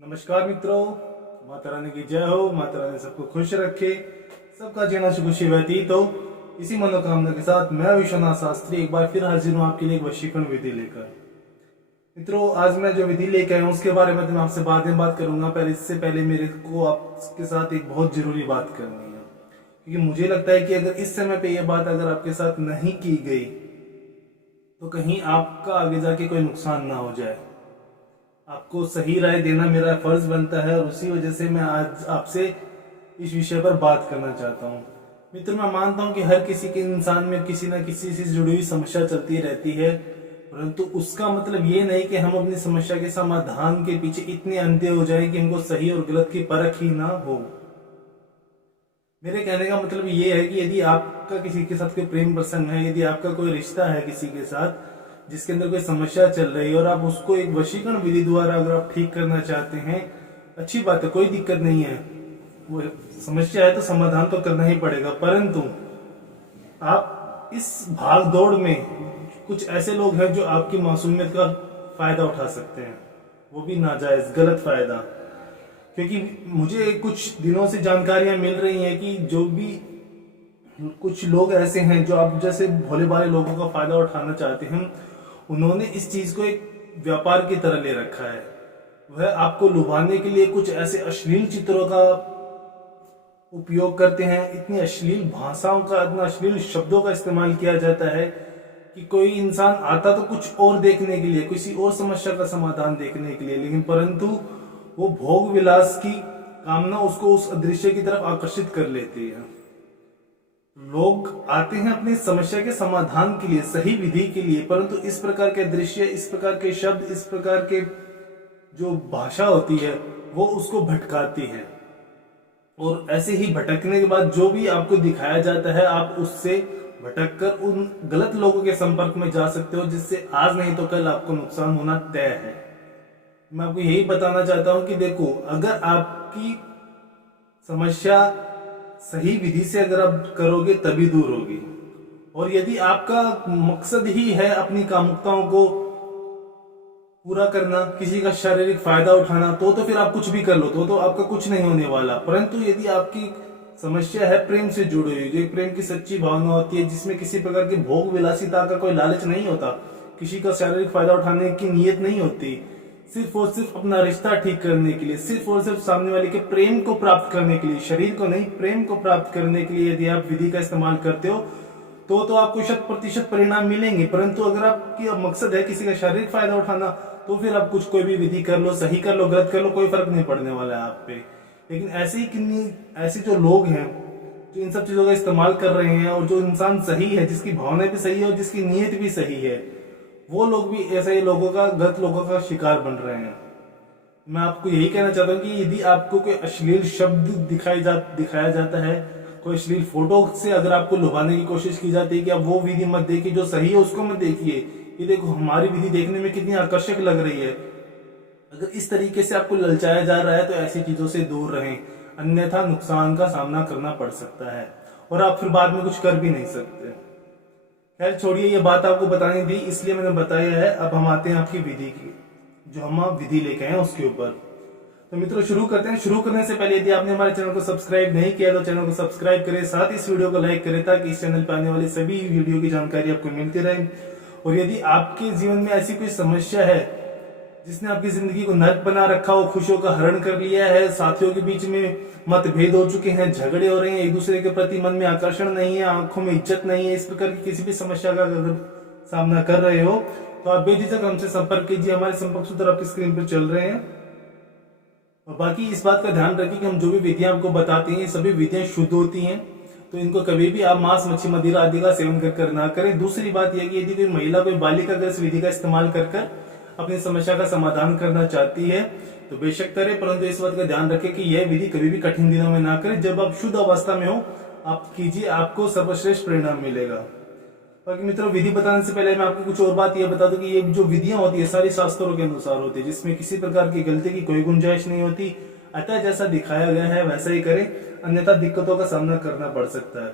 नमस्कार मित्रों, माता रानी की जय हो। माता रानी सबको खुश रखे, सबका जीना खुशी व्यतीत हो। इसी मनोकामना के साथ मैं विश्वनाथ शास्त्री एक बार फिर हाजिर हूँ आपके लिए एक वशीकरण विधि लेकर। मित्रों, आज मैं जो विधि लेकर आया हूँ उसके बारे में तो मैं आपसे बाद में बात करूंगा, पर इससे पहले मेरे को आपके साथ एक बहुत जरूरी बात करनी है, क्योंकि मुझे लगता है कि अगर इस समय पे यह बात अगर आपके साथ नहीं की गई तो कहीं आपका आगे जाके कोई नुकसान ना हो जाए। आपको सही राय देना मेरा फर्ज बनता है और उसी वजह से मैं आज आपसे इस विषय पर बात करना चाहता हूँ। मित्र, मैं मानता हूँ कि हर किसी के इंसान में किसी न किसी से जुड़ी हुई समस्या चलती रहती है, परंतु उसका मतलब ये नहीं कि हम अपनी समस्या के समाधान के पीछे इतने अंधे हो जाएं कि हमको सही और गलत की परख ही ना हो। मेरे कहने का मतलब ये है कि यदि आपका किसी के साथ कोई प्रेम प्रसंग है, यदि आपका कोई रिश्ता है किसी के साथ जिसके अंदर कोई समस्या चल रही है और आप उसको एक वशीकरण विधि द्वारा अगर आप ठीक करना चाहते हैं, अच्छी बात है, कोई दिक्कत नहीं है। वो समस्या है तो समाधान तो करना ही पड़ेगा, परंतु आप इस भाग दौड़ में कुछ ऐसे लोग हैं जो आपकी मासूमियत का फायदा उठा सकते हैं, वो भी नाजायज गलत फायदा। क्योंकि मुझे कुछ दिनों से जानकारियां मिल रही हैं कि जो भी कुछ लोग ऐसे हैं जो आप जैसे भोले भाले लोगों का फायदा उठाना चाहते हैं, उन्होंने इस चीज को एक व्यापार की तरह ले रखा है। वह आपको लुभाने के लिए कुछ ऐसे अश्लील चित्रों का उपयोग करते हैं, इतनी अश्लील भाषाओं का, इतना अश्लील शब्दों का इस्तेमाल किया जाता है कि कोई इंसान आता तो कुछ और देखने के लिए, किसी और समस्या का समाधान देखने के लिए, लेकिन परंतु वो भोग विलास की कामना उसको उस दृश्य की तरफ आकर्षित कर लेती है। लोग आते हैं अपनी समस्या के समाधान के लिए, सही विधि के लिए, परंतु इस प्रकार के दृश्य, इस प्रकार के शब्द, इस प्रकार के जो भाषा होती है वो उसको भटकाती है। और ऐसे ही भटकने के बाद जो भी आपको दिखाया जाता है, आप उससे भटककर उन गलत लोगों के संपर्क में जा सकते हो, जिससे आज नहीं तो कल आपको नुकसान होना तय है। मैं आपको यही बताना चाहता हूं कि देखो, अगर आपकी समस्या सही विधि से अगर आप करोगे तभी दूर होगी, और यदि आपका मकसद ही है अपनी कामुकताओं को पूरा करना, किसी का शारीरिक फायदा उठाना, तो फिर आप कुछ भी कर लो, तो आपका कुछ नहीं होने वाला। परंतु यदि आपकी समस्या है प्रेम से जुड़ी हुई, जो एक प्रेम की सच्ची भावना होती है, जिसमें किसी प्रकार की भोग विलासिता का कोई लालच नहीं होता, किसी का शारीरिक फायदा उठाने की नीयत नहीं होती, सिर्फ और सिर्फ अपना रिश्ता ठीक करने के लिए, सिर्फ और सिर्फ सामने वाले के प्रेम को प्राप्त करने के लिए, शरीर को नहीं प्रेम को प्राप्त करने के लिए यदि आप विधि का इस्तेमाल करते हो तो आपको 100% परिणाम मिलेंगे। परंतु अगर आपकी मकसद है किसी का शारीरिक फायदा उठाना, तो फिर आप कोई भी विधि कर लो, सही कर लो, गलत कर लो, कोई फर्क नहीं पड़ने वाला है आप पे। लेकिन ऐसे जो लोग हैं जो इन सब चीजों का इस्तेमाल कर रहे हैं, और जो इंसान सही है, जिसकी भावना भी सही है और जिसकी नीयत भी सही है, वो लोग भी ऐसे ही लोगों का, गलत लोगों का शिकार बन रहे हैं। मैं आपको यही कहना चाहता हूँ कि यदि आपको कोई अश्लील शब्द दिखाया जाता है, कोई अश्लील फोटो से अगर आपको लुभाने की कोशिश की जाती है कि आप वो विधि मत देखिए, जो सही है उसको मत देखिए, ये देखो हमारी विधि देखने में कितनी आकर्षक लग रही है, अगर इस तरीके से आपको ललचाया जा रहा है तो ऐसी चीजों से दूर रहें, अन्यथा नुकसान का सामना करना पड़ सकता है और आप फिर बाद में कुछ कर भी नहीं सकते। खैर छोड़िए, ये बात आपको बतानी थी इसलिए मैंने बताया है। अब हम आते हैं आपकी विधि की, जो हम आप विधि लेके आए उसके ऊपर। तो मित्रों शुरू करते हैं। शुरू करने से पहले यदि आपने हमारे चैनल को सब्सक्राइब नहीं किया तो चैनल को सब्सक्राइब करें, साथ ही इस वीडियो को लाइक करें ताकि इस चैनल पर आने वाली सभी वीडियो की जानकारी आपको मिलती रहे। और यदि आपके जीवन में ऐसी कोई समस्या है जिसने आपकी जिंदगी को नर्क बना रखा हो, खुशियों का हरण कर लिया है, साथियों के बीच में मतभेद हो चुके हैं, झगड़े हो रहे हैं, एक दूसरे के प्रति मन में आकर्षण नहीं है, आंखों में इज्जत नहीं है, इस प्रकार की किसी भी समस्या का अगर सामना कर रहे हो तो आप बेझिझक हमसे संपर्क कीजिए। हमारे संपर्क सूत्र आपकी स्क्रीन पर चल रहे हैं। और बाकी इस बात का ध्यान रखिए कि हम जो भी विधियां आपको बताते हैं, सभी विधियां शुद्ध होती हैं, तो इनको कभी भी आप मांस, मच्छी, मदिरा आदि का सेवन कर ना करें। दूसरी बात यह कि यदि कोई महिला, कोई बालिका अगर इस विधि का इस्तेमाल कर अपनी समस्या का समाधान करना चाहती है तो बेशक करें, परंतु इस बात का ध्यान रखें कि यह विधि कभी भी कठिन दिनों में ना करें। जब आप शुद्ध अवस्था में हो आप कीजिए, आपको सर्वश्रेष्ठ परिणाम मिलेगा। बाकी मित्रों, विधि बताने से पहले मैं आपको कुछ और बात यह बता दूं कि ये जो विधियां होती है सारी शास्त्रों के अनुसार होती है, जिसमें किसी प्रकार की गलती की कोई गुंजाइश नहीं होती। अतः जैसा दिखाया गया है वैसा ही करें, अन्यथा दिक्कतों का सामना करना पड़ सकता है।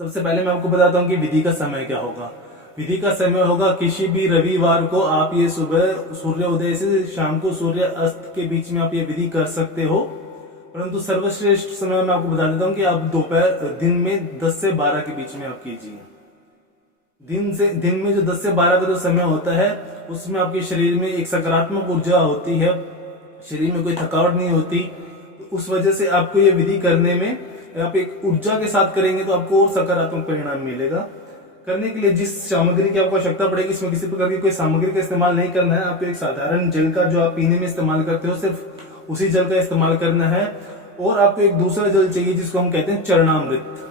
सबसे पहले मैं आपको बताता हूँ कि विधि का समय क्या होगा। विधि का समय होगा किसी भी रविवार को। आप ये सुबह सूर्योदय से शाम को सूर्य अस्त के बीच में आप ये विधि कर सकते हो, परंतु सर्वश्रेष्ठ समय मैं आपको बता देता हूँ कि आप दोपहर दिन में 10 से 12 के बीच में आप कीजिए। दिन में जो 10 से 12 का जो समय होता है उसमें आपके शरीर में एक सकारात्मक ऊर्जा होती है, शरीर में कोई थकावट नहीं होती। तो उस वजह से आपको ये विधि करने में आप एक ऊर्जा के साथ करेंगे तो आपको और सकारात्मक परिणाम मिलेगा। करने के लिए जिस सामग्री की आपको आवश्यकता पड़ेगी, इसमें किसी प्रकार की कोई सामग्री का इस्तेमाल नहीं करना है। आपको एक साधारण जल का जो आप पीने में इस्तेमाल करते हो सिर्फ उसी जल का इस्तेमाल करना है। और आपको एक दूसरा जल चाहिए जिसको हम कहते हैं चरणामृत।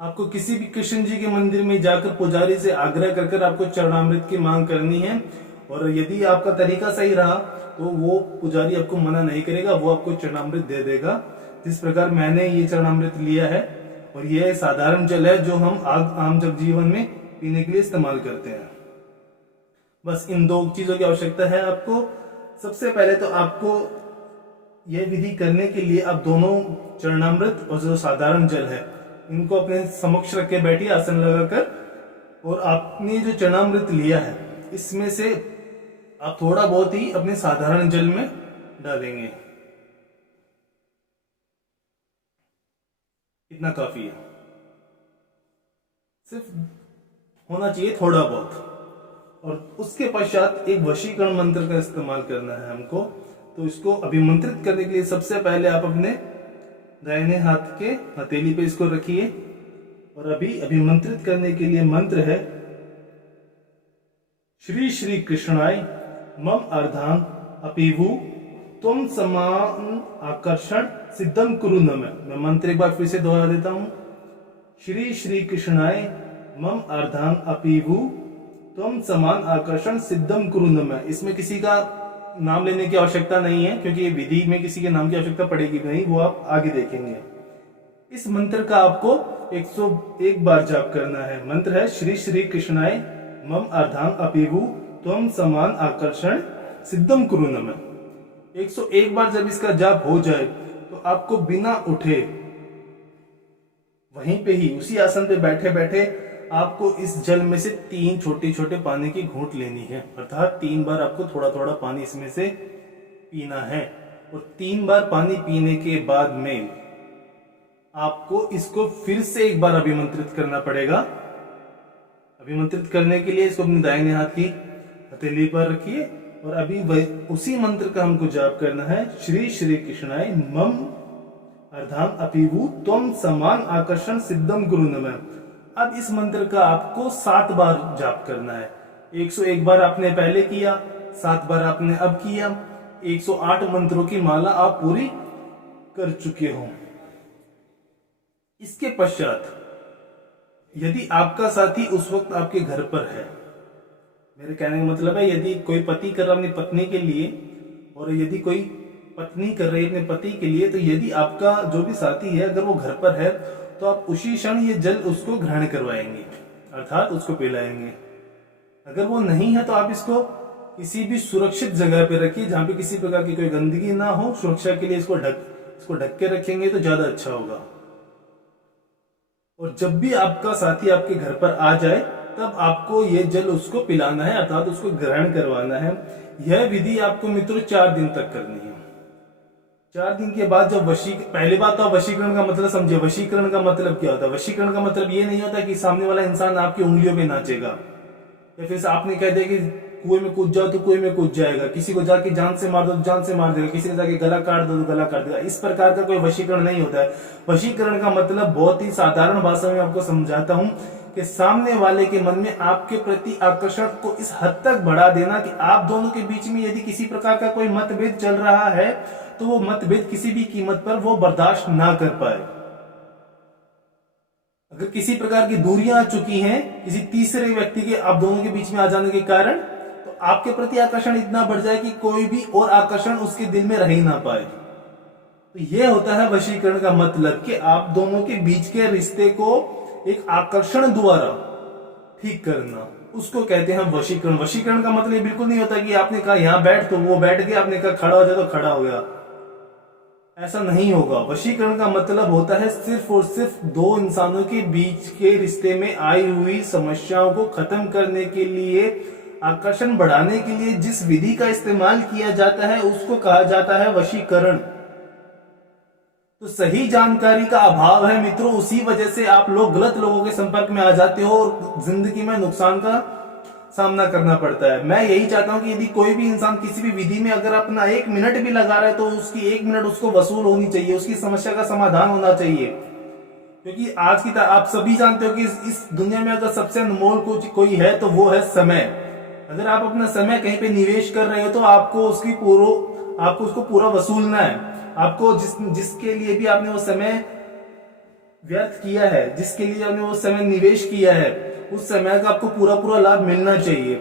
आपको किसी भी कृष्ण जी के मंदिर में जाकर पुजारी से आग्रह कर आपको चरणामृत की मांग करनी है। और यदि आपका तरीका सही रहा तो वो पुजारी आपको मना नहीं करेगा, वो आपको चरणामृत दे देगा। जिस प्रकार मैंने ये चरणामृत लिया है, और यह साधारण जल है जो हम आम जग जीवन में पीने के लिए इस्तेमाल करते हैं। बस इन दो चीजों की आवश्यकता है आपको। सबसे पहले तो आपको यह विधि करने के लिए आप दोनों चरणामृत और जो साधारण जल है इनको अपने समक्ष रख के बैठिए आसन लगाकर, और आपने जो चरणामृत लिया है इसमें से आप थोड़ा बहुत ही अपने साधारण जल में डालेंगे। इतना काफी है, सिर्फ होना चाहिए थोड़ा बहुत। और उसके पश्चात एक वशीकरण मंत्र का इस्तेमाल करना है हमको। तो इसको अभिमंत्रित करने के लिए सबसे पहले आप अपने दाहिने हाथ के हथेली पे इसको रखिए, और अभी अभिमंत्रित करने के लिए मंत्र है श्री श्री कृष्णाय मम अर्धांग अपिभु त्वं समान आकर्षण सिद्धम कुरु नम। मैं मंत्र एक बार फिर से दोहरा देता हूं। श्री श्री कृष्णाय मम अर्धांग अपिभु त्वं समान आकर्षण सिद्धम कुरु नम। इसमें किसी का नाम लेने की आवश्यकता नहीं है, क्योंकि ये विधि में किसी के नाम की आवश्यकता पड़ेगी नहीं, वो आप आगे देखेंगे। इस मंत्र का आपको 101 बार जाप करना है। मंत्र है श्री श्री कृष्णाय मम अर्धांग अपिभु त्वं समान आकर्षण सिद्धम कुरु नम। 101 बार जब इसका जाप हो जाए तो आपको बिना उठे वहीं पे ही उसी आसन पे बैठे बैठे आपको इस जल में से 3 छोटे छोटे पानी की घूंट लेनी है। अर्थात 3 बार आपको थोड़ा थोड़ा पानी इसमें से पीना है। और 3 बार पानी पीने के बाद में आपको इसको फिर से एक बार अभिमंत्रित करना पड़ेगा। अभिमंत्रित करने के लिए इसको अपने दाहिने हाथ की हथेली पर रखिए, और अभी उसी मंत्र का हमको जाप करना है श्री श्री कृष्णाय मम अर्धांग अपिभु त्वं समान आकर्षण सिद्धम गुरु नमः। अब इस मंत्र का आपको 7 बार जाप करना है। 101 बार आपने पहले किया, 7 बार आपने अब किया, 108 मंत्रों की माला आप पूरी कर चुके हो। इसके पश्चात यदि आपका साथी उस वक्त आपके घर पर है, मेरे कहने का मतलब है यदि कोई पति कर रहा अपनी पत्नी के लिए और यदि कोई पत्नी कर रही है अपने पति के लिए, तो यदि आपका जो भी साथी है अगर वो घर पर है तो आप उसी क्षण ये जल उसको ग्रहण करवाएंगे, अर्थात उसको पिलाएंगे। अगर वो नहीं है तो आप इसको किसी भी सुरक्षित जगह पे रखिए जहां पे किसी प्रकार की कोई गंदगी ना हो। सुरक्षा के लिए इसको ढक के रखेंगे तो ज्यादा अच्छा होगा। और जब भी आपका साथी आपके घर पर आ जाए तब आपको ये जल उसको पिलाना है, अर्थात उसको ग्रहण करवाना है। यह विधि आपको मित्रों 4 दिन तक करनी है। 4 दिन के बाद जब पहली बात तो आप वशीकरण का मतलब समझिए। वशीकरण का मतलब क्या होता है? वशीकरण का मतलब ये नहीं होता कि सामने वाला इंसान आपकी उंगलियों पे नाचेगा, या फिर आपने कह दिया कि कुएं में कूद जाओ तो कुएं में कूद जाएगा, किसी को जाके जान से मार दो तो जान से मार देगा, किसी को जाके गला काट दो तो गला काट देगा। इस प्रकार का कोई वशीकरण नहीं होता है। वशीकरण का मतलब बहुत ही साधारण भाषा में आपको समझाता हूं कि सामने वाले के मन में आपके प्रति आकर्षण को इस हद तक बढ़ा देना कि आप दोनों के बीच में यदि किसी प्रकार का कोई मतभेद चल रहा है तो वो मतभेद किसी भी कीमत पर वो बर्दाश्त ना कर पाए। अगर किसी प्रकार की दूरियां आ चुकी हैं किसी तीसरे व्यक्ति के आप दोनों के बीच में आ जाने के कारण, तो आपके प्रति आकर्षण इतना बढ़ जाए कि कोई भी और आकर्षण उसके दिल में रह ही ना पाए। तो ये होता है वशीकरण का मतलब कि आप दोनों के बीच के रिश्ते को एक आकर्षण द्वारा ठीक करना, उसको कहते हैं वशीकरण। वशीकरण का मतलब बिल्कुल नहीं होता कि आपने कहा यहां बैठ तो वो बैठ गया, आपने कहा खड़ा हो जाए तो खड़ा हो गया। ऐसा नहीं होगा। वशीकरण का मतलब होता है सिर्फ और सिर्फ दो इंसानों के बीच के रिश्ते में आई हुई समस्याओं को खत्म करने के लिए, आकर्षण बढ़ाने के लिए जिस विधि का इस्तेमाल किया जाता है उसको कहा जाता है वशीकरण। तो सही जानकारी का अभाव है मित्रों, उसी वजह से आप लोग गलत लोगों के संपर्क में आ जाते हो और जिंदगी में नुकसान का सामना करना पड़ता है। मैं यही चाहता हूं कि यदि कोई भी इंसान किसी भी विधि में अगर अपना 1 मिनट भी लगा रहा है तो उसकी 1 मिनट उसको वसूल होनी चाहिए, उसकी समस्या का समाधान होना चाहिए। क्योंकि आज की आप सभी जानते हो कि इस दुनिया में अगर सबसे अनमोल कोई है तो वो है समय। अगर आप अपना समय कहीं पे निवेश कर रहे हो तो आपको उसको पूरा वसूलना है। आपको जिसके लिए भी आपने वो समय व्यर्थ किया है, जिसके लिए आपने वो समय निवेश किया है, उस समय का आपको पूरा लाभ मिलना चाहिए।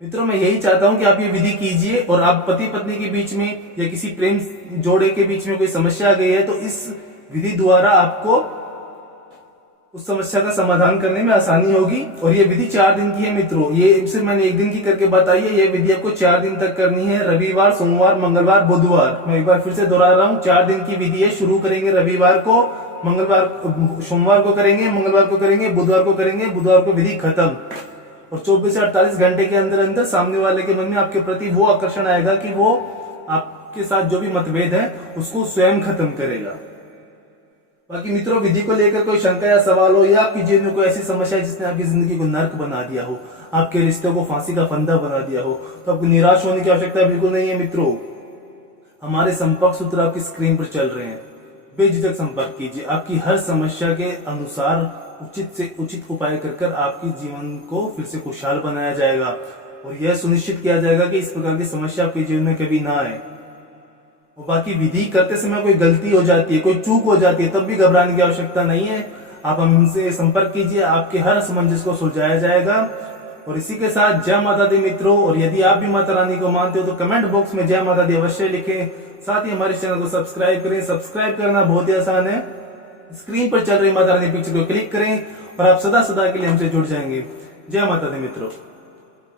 मित्रों, मैं यही चाहता हूं कि आप ये विधि कीजिए और आप पति पत्नी के बीच में या किसी प्रेम जोड़े के बीच में कोई समस्या आ गई है तो इस विधि द्वारा आपको उस समस्या का समाधान करने में आसानी होगी। और ये विधि 4 दिन की है मित्रों, ये सिर्फ मैंने 1 दिन की करके बताई है। ये विधि आपको 4 दिन तक करनी है, रविवार, सोमवार, मंगलवार, बुधवार। मैं एक बार फिर से दोहरा रहा हूँ, 4 दिन की विधि है। शुरू करेंगे रविवार को, सोमवार को करेंगे, मंगलवार को करेंगे, बुधवार को करेंगे, बुधवार को विधि खत्म। और 24 से 48 घंटे के अंदर अंदर सामने वाले के मन में आपके प्रति वो आकर्षण आएगा कि वो आपके साथ जो भी मतभेद है उसको स्वयं खत्म करेगा। बाकी मित्रों, विधि को लेकर कोई शंका या सवाल हो या आपकी जीवन में कोई ऐसी समस्या है जिसने आपकी जिंदगी को नर्क बना दिया हो, आपके रिश्ते को फांसी का फंदा बना दिया हो, तो आपको निराश होने की आवश्यकता बिल्कुल नहीं है मित्रों। हमारे संपर्क सूत्र आपकी स्क्रीन पर चल रहे हैं, बेझिझक संपर्क कीजिए। आपकी हर समस्या के अनुसार उचित से उचित उपाय कर आपके जीवन को फिर से खुशहाल बनाया जाएगा और यह सुनिश्चित किया जाएगा कि इस प्रकार की समस्या आपके जीवन में कभी ना आए। और बाकी विधि करते समय कोई गलती हो जाती है, कोई चूक हो जाती है, तब भी घबराने की आवश्यकता नहीं है। आप हमसे संपर्क कीजिए, आपके हर असमंजस को सुलझाया जाएगा। और इसी के साथ जय माता दी मित्रों। और यदि आप भी माता रानी को मानते हो तो कमेंट बॉक्स में जय माता दी अवश्य लिखें। साथ ही हमारे चैनल को सब्सक्राइब करें। सब्सक्राइब करना बहुत ही आसान है, स्क्रीन पर चल रही माता रानी पिक्चर को क्लिक करें और आप सदा सदा के लिए हमसे जुड़ जाएंगे। जय माता दी मित्रों।